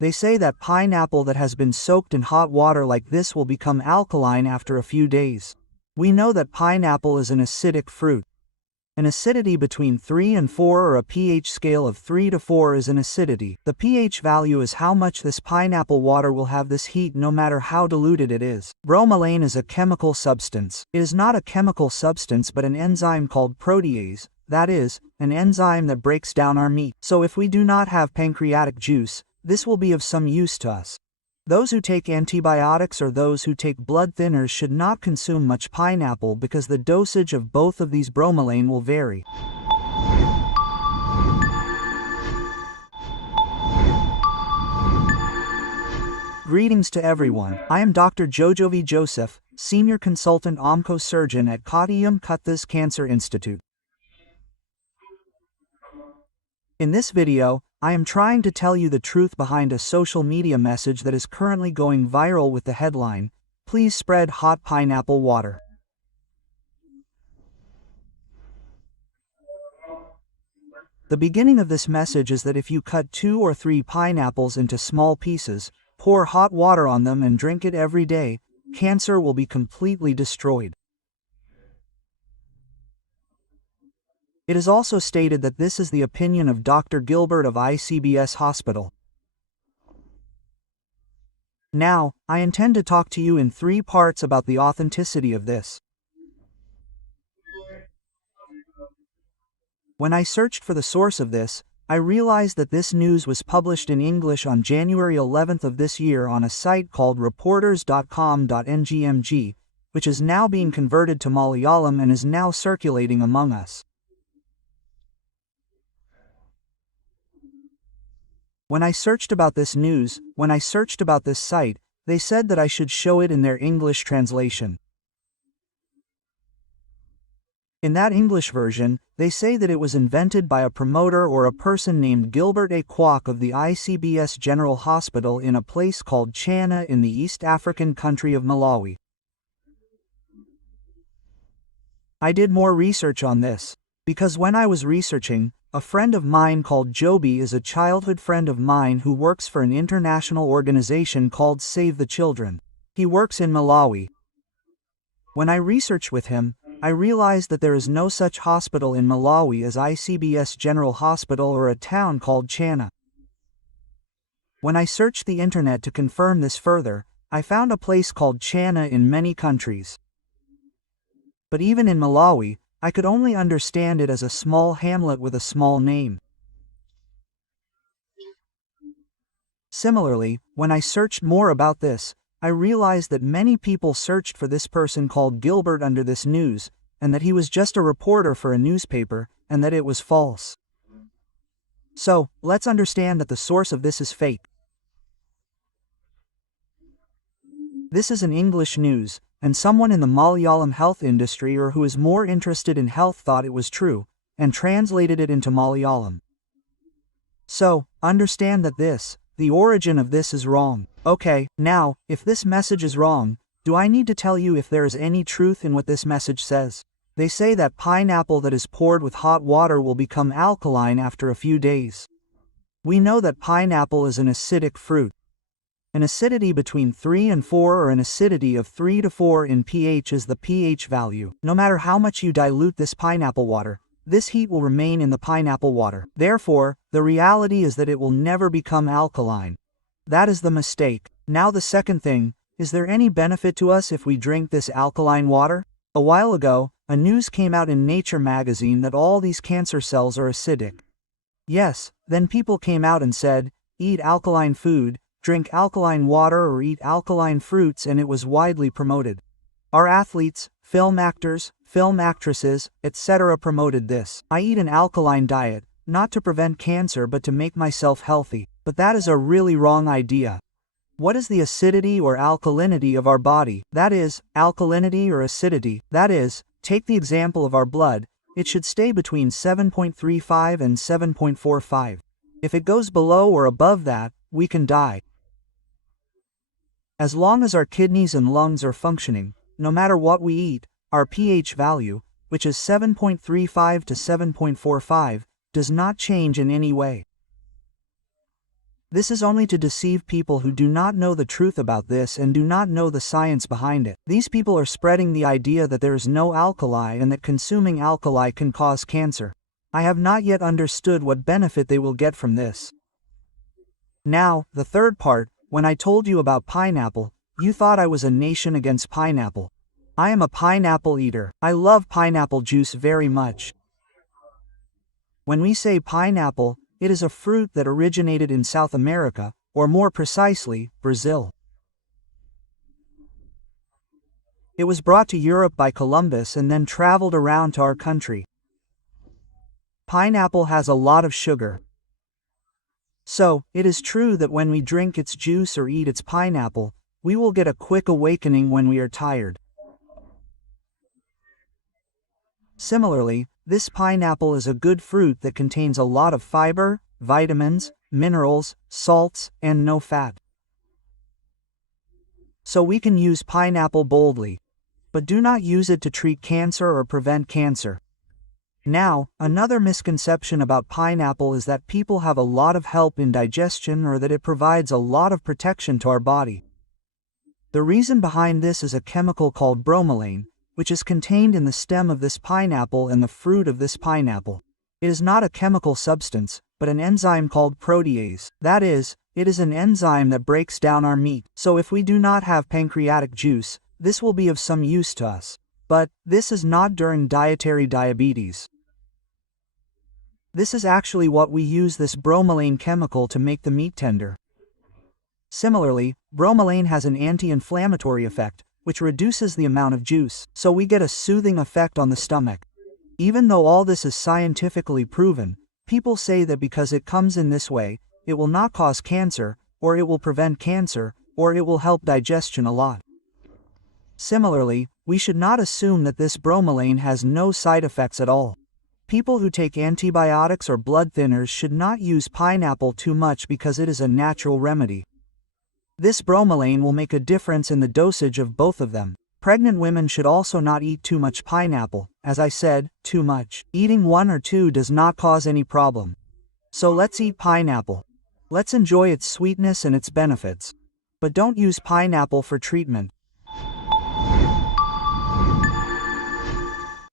They say that pineapple that has been soaked in hot water like this will become alkaline after a few days. We know that pineapple is an acidic fruit. An acidity between 3 and 4 or a pH scale of 3 to 4 is an acidity. The pH value is how much this pineapple water will have this heat no matter how diluted it is. Bromelain is a chemical substance. It is not a chemical substance but an enzyme called protease, that is, an enzyme that breaks down our meat. So if we do not have pancreatic juice, this will be of some use to us. Those who take antibiotics or those who take blood thinners should not consume much pineapple because the dosage of both of these bromelain will vary. Greetings to everyone. I am Dr. Jojovi Joseph, Senior Consultant Oncosurgeon at Kottayam Kuthas Cancer Institute. In this video, I am trying to tell you the truth behind a social media message that is currently going viral with the headline, "Please spread hot pineapple water." The beginning of this message is that if you cut 2 or 3 pineapples into small pieces, pour hot water on them and drink it every day, cancer will be completely destroyed. It is also stated that this is the opinion of Dr. Gilbert of ICBS Hospital. Now, I intend to talk to you in 3 parts about the authenticity of this. When I searched for the source of this, I realized that this news was published in English on January 11th of this year on a site called reporters.com.ngmg, which is now being converted to Malayalam and is now circulating among us. When I searched about this news, when I searched about this site, they said that I should show it in their English translation. In that English version, they say that it was invented by a promoter or a person named Gilbert A. Kwok of the ICBS General Hospital in a place called Chana in the East African country of Malawi. I did more research on this, because when I was researching, a friend of mine called Joby is a childhood friend of mine who works for an international organization called Save the Children. He works in Malawi. When I researched with him, I realized that there is no such hospital in Malawi as ICBS General Hospital or a town called Chana. When I searched the internet to confirm this further, I found a place called Chana in many countries. But even in Malawi, I could only understand it as a small hamlet with a small name. Similarly, when I searched more about this, I realized that many people searched for this person called Gilbert under this news, and that he was just a reporter for a newspaper, and that it was false. So, let's understand that the source of this is fake. This is an English news, and someone in the Malayalam health industry or who is more interested in health thought it was true, and translated it into Malayalam. So, understand that the origin of this is wrong. Okay, now, if this message is wrong, do I need to tell you if there is any truth in what this message says? They say that pineapple that is poured with hot water will become alkaline after a few days. We know that pineapple is an acidic fruit. An acidity between 3 and 4 or an acidity of 3 to 4 in pH is the pH value. No matter how much you dilute this pineapple water, this heat will remain in the pineapple water. Therefore, the reality is that it will never become alkaline. That is the mistake. Now the second thing, is there any benefit to us if we drink this alkaline water? A while ago, a news came out in Nature magazine that all these cancer cells are acidic. Yes, then people came out and said, eat alkaline food, drink alkaline water or eat alkaline fruits, and it was widely promoted. Our athletes, film actors, film actresses, etc. promoted this. I eat an alkaline diet, not to prevent cancer but to make myself healthy. But that is a really wrong idea. What is the acidity or alkalinity of our body? That is, alkalinity or acidity. That is, take the example of our blood, it should stay between 7.35 and 7.45. If it goes below or above that, we can die. As long as our kidneys and lungs are functioning, no matter what we eat, our pH value, which is 7.35 to 7.45, does not change in any way. This is only to deceive people who do not know the truth about this and do not know the science behind it. These people are spreading the idea that there is no alkali and that consuming alkali can cause cancer. I have not yet understood what benefit they will get from this. Now, the third part, when I told you about pineapple, you thought I was a nation against pineapple. I am a pineapple eater. I love pineapple juice very much. When we say pineapple, it is a fruit that originated in South America, or more precisely, Brazil. It was brought to Europe by Columbus and then traveled around to our country. Pineapple has a lot of sugar. So, it is true that when we drink its juice or eat its pineapple, we will get a quick awakening when we are tired. Similarly, this pineapple is a good fruit that contains a lot of fiber, vitamins, minerals, salts, and no fat. So we can use pineapple boldly. But do not use it to treat cancer or prevent cancer. Now, another misconception about pineapple is that people have a lot of help in digestion or that it provides a lot of protection to our body. The reason behind this is a chemical called bromelain, which is contained in the stem of this pineapple and the fruit of this pineapple. It is not a chemical substance, but an enzyme called protease. That is, it is an enzyme that breaks down our meat. So if we do not have pancreatic juice, this will be of some use to us. But, this is not during dietary diabetes. This is actually what we use this bromelain chemical to make the meat tender. Similarly, bromelain has an anti-inflammatory effect, which reduces the amount of juice, so we get a soothing effect on the stomach. Even though all this is scientifically proven, people say that because it comes in this way, it will not cause cancer, or it will prevent cancer, or it will help digestion a lot. Similarly, we should not assume that this bromelain has no side effects at all. People who take antibiotics or blood thinners should not use pineapple too much because it is a natural remedy. This bromelain will make a difference in the dosage of both of them. Pregnant women should also not eat too much pineapple. As I said, too much. Eating 1 or 2 does not cause any problem. So let's eat pineapple. Let's enjoy its sweetness and its benefits. But don't use pineapple for treatment.